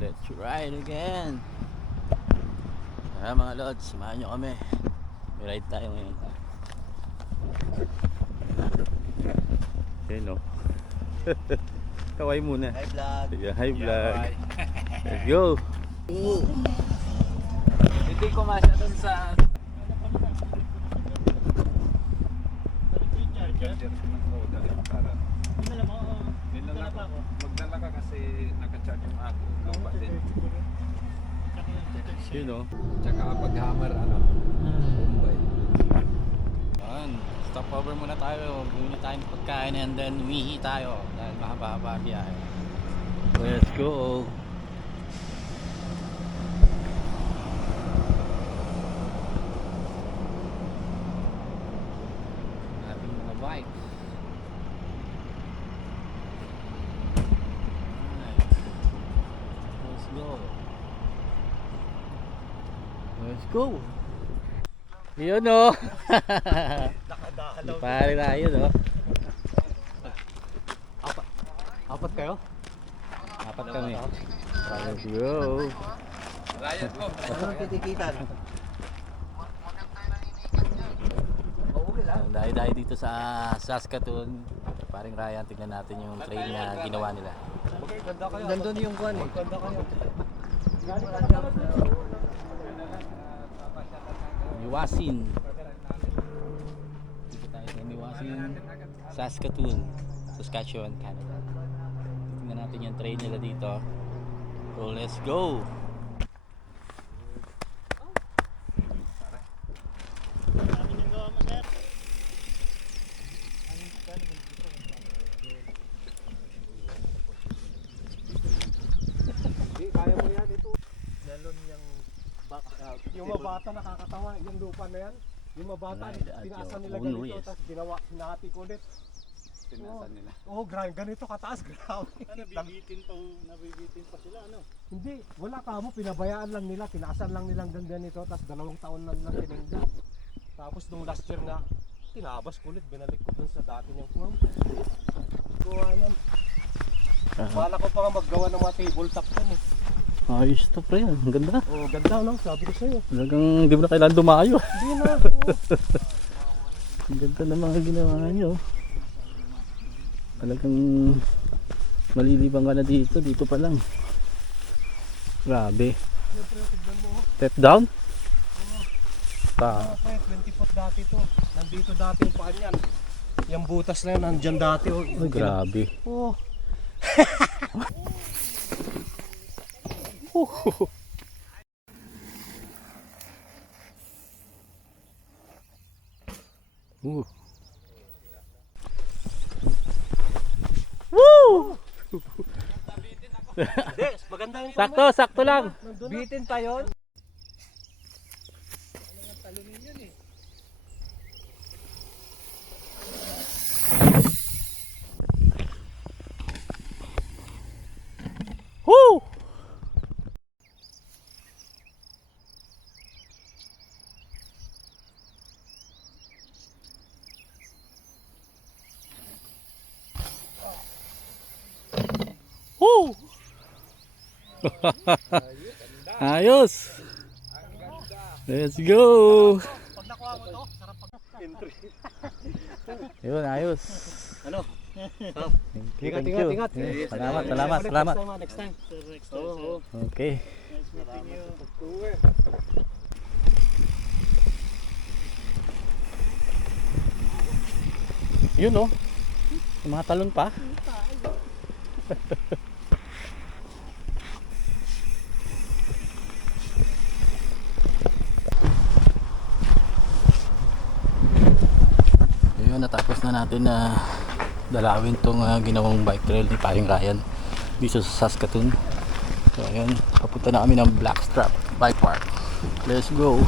Let's ride again. Tara mga lods, samahan nyo kami. May ride tayo ngayon. Ayun o. Kaway muna. Hi vlog. Yeah, hi vlog. Let's go. Hindi ko masya dun sa magdala ka kasi naka-charge yung ako. Lupa din. Yun o. Tsaka pag-hammer, Mumbai. Yan. Stop over muna tayo. Bumili tayo ng pagkain and then umihi tayo. Dahil mahaba-haba biyahe. Let's go. Ating mga bikes. Let's go. Let's go. Yun o. Pare tayo no. apat kayo? Apat kami. Let's go. Riot ko. Anong titikitan? Okay lang. Dahil dito sa Saskatoon, paring Ryan, tignan natin yung trail na ginawa nila. Nandun yung kwan eh. Miwasin. Dito tayo sa Miwasin, Saskatoon, Saskatchewan, Canada. Tignan natin yung trail nila dito. So let's go. Kaya mo yan ito. Galon yung yung mabata nakakatawa, yung lupa na yan. Yung mabata, Ride at pinaasan your nila own ganito, risk. tapos ginawa, hinati ko ulit. Tinasan nila. Oo, ganito kataas, grabe. Nabibitin pa sila, ano? Hindi, wala ka mo, pinabayaan lang nila, tinaasan lang nilang ganito, tapos 2 taon lang nilang tininda. Tapos nung last year na, tinabas ko ulit, binalik ko dun sa dati niyang farm. Gawa niyan. Bala ko pa nga maggawa ng mga tabletop dun eh. Ayos to pre, ang ganda. Oo, ganda no, sabi ko sa'yo. Talagang hindi mo na kailangan dumayo. Hindi na, oo. Ang ganda ng mga ginawa nyo. Talagang malilibang ka na dito pa lang. Grabe. Siyempre, tignan mo. Step down? Ah, 20 foot dati to. Nandito dati yung paan yan. Yung butas na yun, nandyan dati. Oh. Ay, grabe. Oh. Woo! Woo! Des, maganda yung Sakto lang. bitin pa yun. Woo! Woo! Ayos. Let's go. Pag nakuha mo to, sarap pag entry. Yun, ayos. Ano? Thank you. Ingat. Salamat. Next time. Next time, sir. Okay. Nice meeting you. Yun oh. Yung mga talon pa. Ayun, natapos na natin na dalawin tong ginawang bike trail ni Paring Ryan dito sa Saskatoon. So ayun, papunta na kami ng Blackstrap Bike Park. Let's go.